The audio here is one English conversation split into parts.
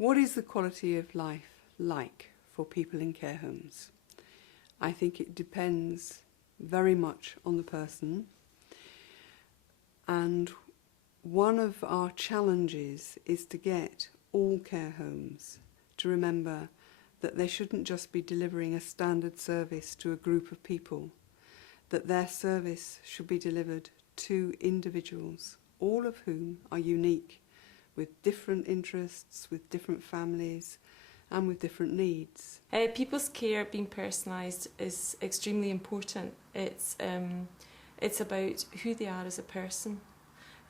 What is the quality of life like for people in care homes? I think it depends very much on the person, and one of our challenges is to get all care homes to remember that they shouldn't just be delivering a standard service to a group of people, that their service should be delivered to individuals, all of whom are unique, with different interests, with different families, and with different needs. People's care being personalised is extremely important. It's about who they are as a person.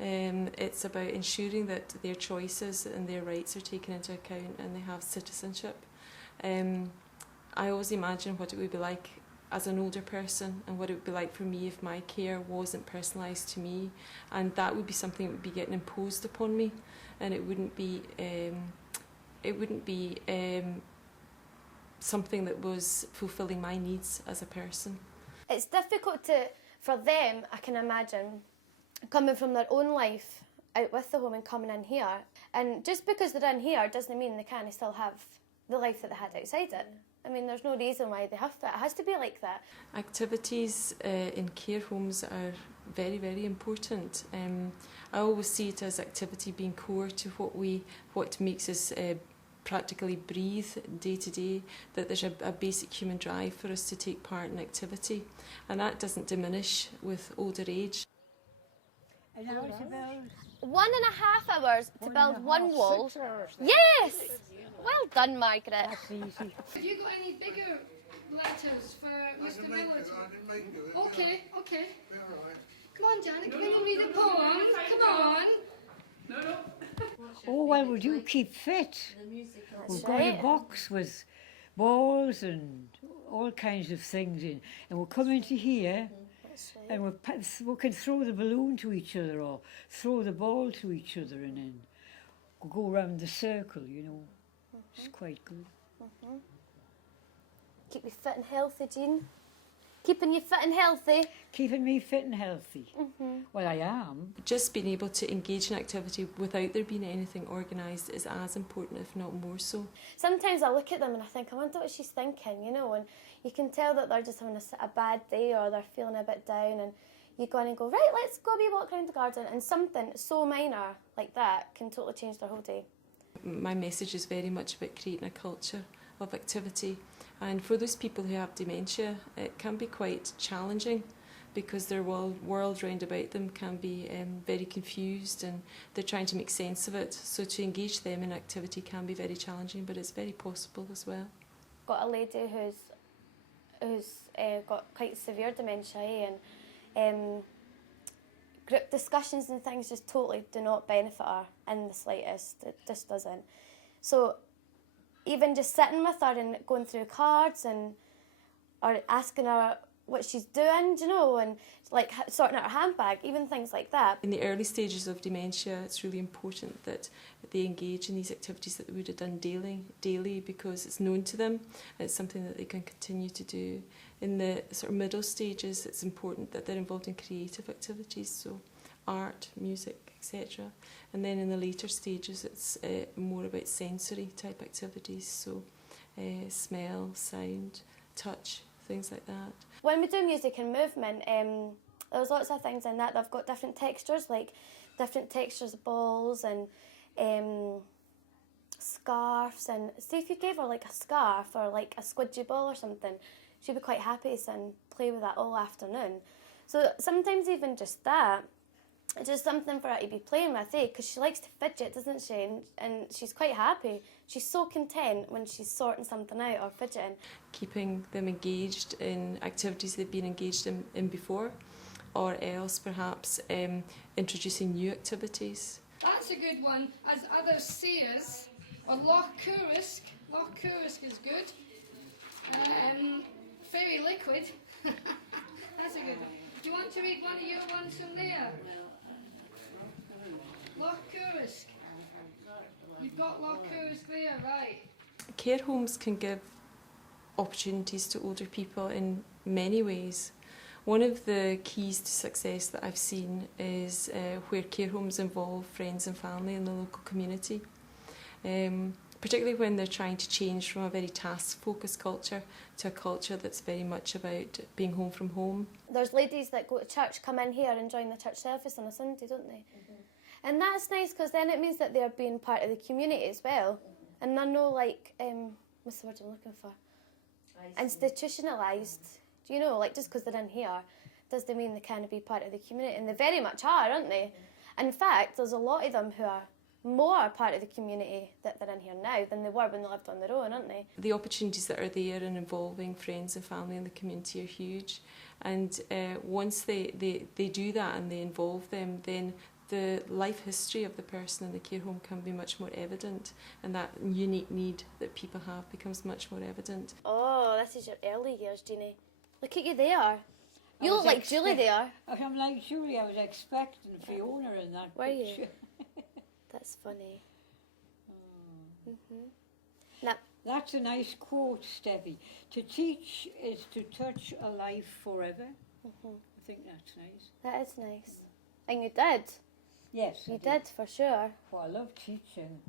It's about ensuring that their choices and their rights are taken into account and they have citizenship. I always imagine what it would be like as an older person and what it would be like for me if my care wasn't personalised to me, and that would be something that would be getting imposed upon me, and it wouldn't be something that was fulfilling my needs as a person. It's difficult for them, I can imagine, coming from their own life out with the home and coming in here. And just because they're in here doesn't mean they can't still have the life that they had outside it. I mean, there's no reason why they have to. It has to be like that. Activities in care homes are very, very important. I always see it as activity being core to what makes us practically breathe day to day, that there's a basic human drive for us to take part in activity, and that doesn't diminish with older age. 1.5 hours to build one wall. Yes! Well done, Margaret. That's easy. Have you got any bigger letters for Mr. Miller? Okay. Come on, Janet, come in and read a poem. Come on. No. Oh, well, we do keep fit. We've got a box with balls and all kinds of things in, and we'll come into here and we can throw the balloon to each other or throw the ball to each other, and then we'll go around the circle, you know. It's quite good. Keep you fit and healthy, Jean. Keeping you fit and healthy. Keeping me fit and healthy. Well, I am. Just being able to engage in activity without there being anything organised is as important, if not more so. Sometimes I look at them and I think, I wonder what she's thinking, you know, and you can tell that they're just having a bad day or they're feeling a bit down, and you go in and go, right, let's go be walk around the garden, and something so minor like that can totally change their whole day. My message is very much about creating a culture of activity, and for those people who have dementia, it can be quite challenging because their world round about them can be very confused and they're trying to make sense of it. So to engage them in activity can be very challenging, but it's very possible as well. Got a lady who's got quite severe dementia, and group discussions and things just totally do not benefit her in the slightest. It just doesn't. So even just sitting with her and going through cards or asking her what she's doing, you know, and like sorting out her handbag, even things like that. In the early stages of dementia, it's really important that they engage in these activities that they would have done daily because it's known to them. It's something that they can continue to do. In the sort of middle stages, it's important that they're involved in creative activities, so art, music, etc. And then in the later stages, it's more about sensory type activities, so smell, sound, touch, things like that. When we do music and movement, there's lots of things in that. They've got different textures, like different textures of balls and scarves. And see, if you gave her like a scarf or like a squidgy ball or something, she'd be quite happy and play with that all afternoon. So sometimes even just that, it's just something for her to be playing with, because she likes to fidget, doesn't she? And she's quite happy. She's so content when she's sorting something out or fidgeting. Keeping them engaged in activities they've been engaged in before, or else perhaps introducing new activities. That's a good one. As others say us, or Loch Coruisk. Loch Coruisk is good. Fairy liquid. That's a good one. Do you want to read one of your ones from there? Loch Coruisk. You've got Loch Coruisk there, right. Care homes can give opportunities to older people in many ways. One of the keys to success that I've seen is where care homes involve friends and family in the local community. particularly when they're trying to change from a very task-focused culture to a culture that's very much about being home from home. There's ladies that go to church, come in here and join the church service on a Sunday, don't they? And that's nice because then it means that they're being part of the community as well. And they're no like, what's the word I'm looking for? Institutionalised. Do you know, like just because they're in here doesn't mean they can't be part of the community. And they very much are, aren't they? In fact, there's a lot of them who are more part of the community that they're in here now than they were when they lived on their own, aren't they? The opportunities that are there in involving friends and family in the community are huge. And once they do that and they involve them, then the life history of the person in the care home can be much more evident, and that unique need that people have becomes much more evident. Oh, this is your early years, Jeannie. Look at you there. You look like Julie there. I'm like Julie, I was expecting Fiona in that Were picture. you? That's funny. That's a nice quote, Steffi. To teach is to touch a life forever. I think that's nice. That is nice. And you did. Yes, You did, for sure. Well, I love teaching.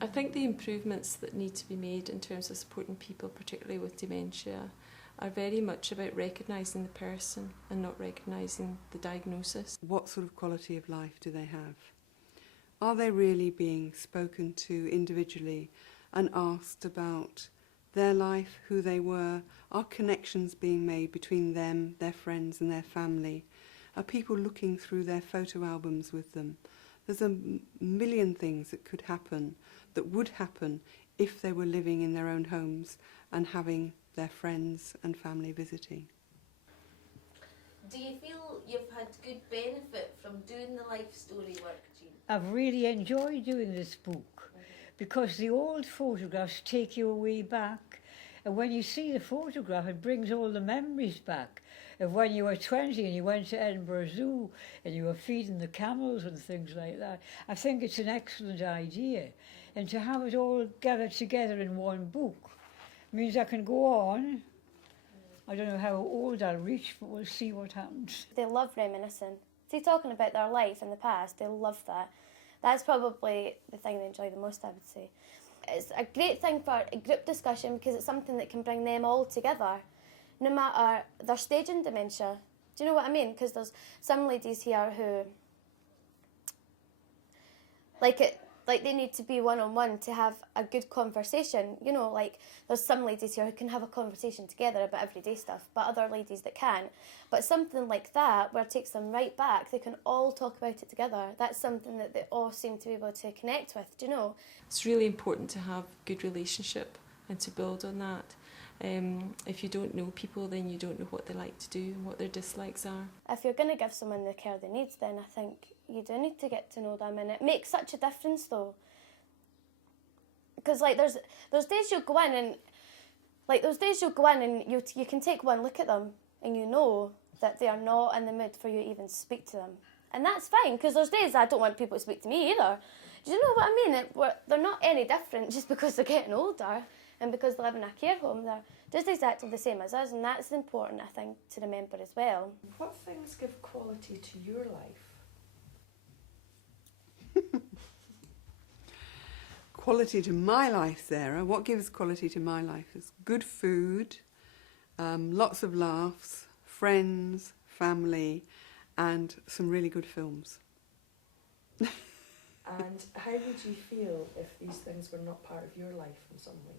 I think the improvements that need to be made in terms of supporting people, particularly with dementia, are very much about recognising the person and not recognising the diagnosis. What sort of quality of life do they have? Are they really being spoken to individually and asked about their life, who they were? Are connections being made between them, their friends and their family? Are people looking through their photo albums with them? There's a million things that could happen, that would happen if they were living in their own homes and having their friends and family visiting. Do you feel you've had good benefit from doing the life story work, Jean? I've really enjoyed doing this book because the old photographs take you way back, and when you see the photograph it brings all the memories back of when you were 20 and you went to Edinburgh Zoo and you were feeding the camels and things like that. I think it's an excellent idea, and to have it all gathered together in one book means I can go on. I don't know how old I'll reach, but we'll see what happens. They love reminiscing. See, talking about their life in the past, they love that. That's probably the thing they enjoy the most, I would say. It's a great thing for a group discussion because it's something that can bring them all together, no matter their stage in dementia. Do you know what I mean? Because there's some ladies here who like they need to be one-on-one to have a good conversation. You know, like there's some ladies here who can have a conversation together about everyday stuff, but other ladies that can't. But something like that, where it takes them right back, they can all talk about it together. That's something that they all seem to be able to connect with, do you know? It's really important to have good relationship and to build on that. If you don't know people, then you don't know what they like to do and what their dislikes are. If you're going to give someone the care they need, then I think you do need to get to know them, and it makes such a difference though. Because like there's days you'll go in and you can take one look at them and you know that they are not in the mood for you to even speak to them, and that's fine. Because there's days I don't want people to speak to me either. Do you know what I mean? They're not any different just because they're getting older and because they live in a care home. They're just exactly the same as us, and that's important, I think, to remember as well. What things give quality to your life? Quality to my life, Sarah. What gives quality to my life is good food, lots of laughs, friends, family, and some really good films. And how would you feel if these things were not part of your life in some way?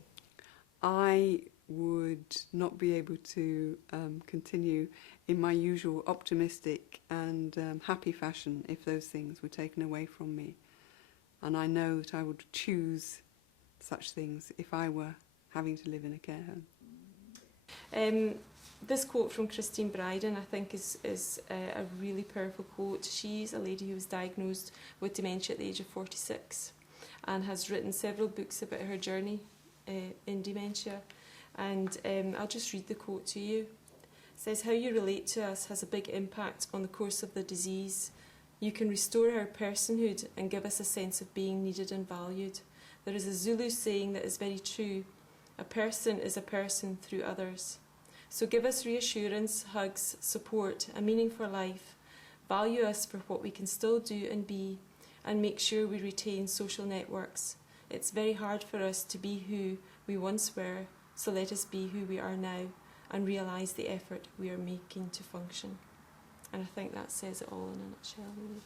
I would not be able to continue in my usual optimistic and happy fashion if those things were taken away from me. And I know that I would choose such things if I were having to live in a care home. This quote from Christine Bryden, I think, is a really powerful quote. She's a lady who was diagnosed with dementia at the age of 46 and has written several books about her journey in dementia. And I'll just read the quote to you. It says, "How you relate to us has a big impact on the course of the disease. You can restore our personhood and give us a sense of being needed and valued. There is a Zulu saying that is very true. A person is a person through others. So give us reassurance, hugs, support, a meaning for life. Value us for what we can still do and be, and make sure we retain social networks. It's very hard for us to be who we once were, so let us be who we are now and realise the effort we are making to function. And I think that says it all in a nutshell, really.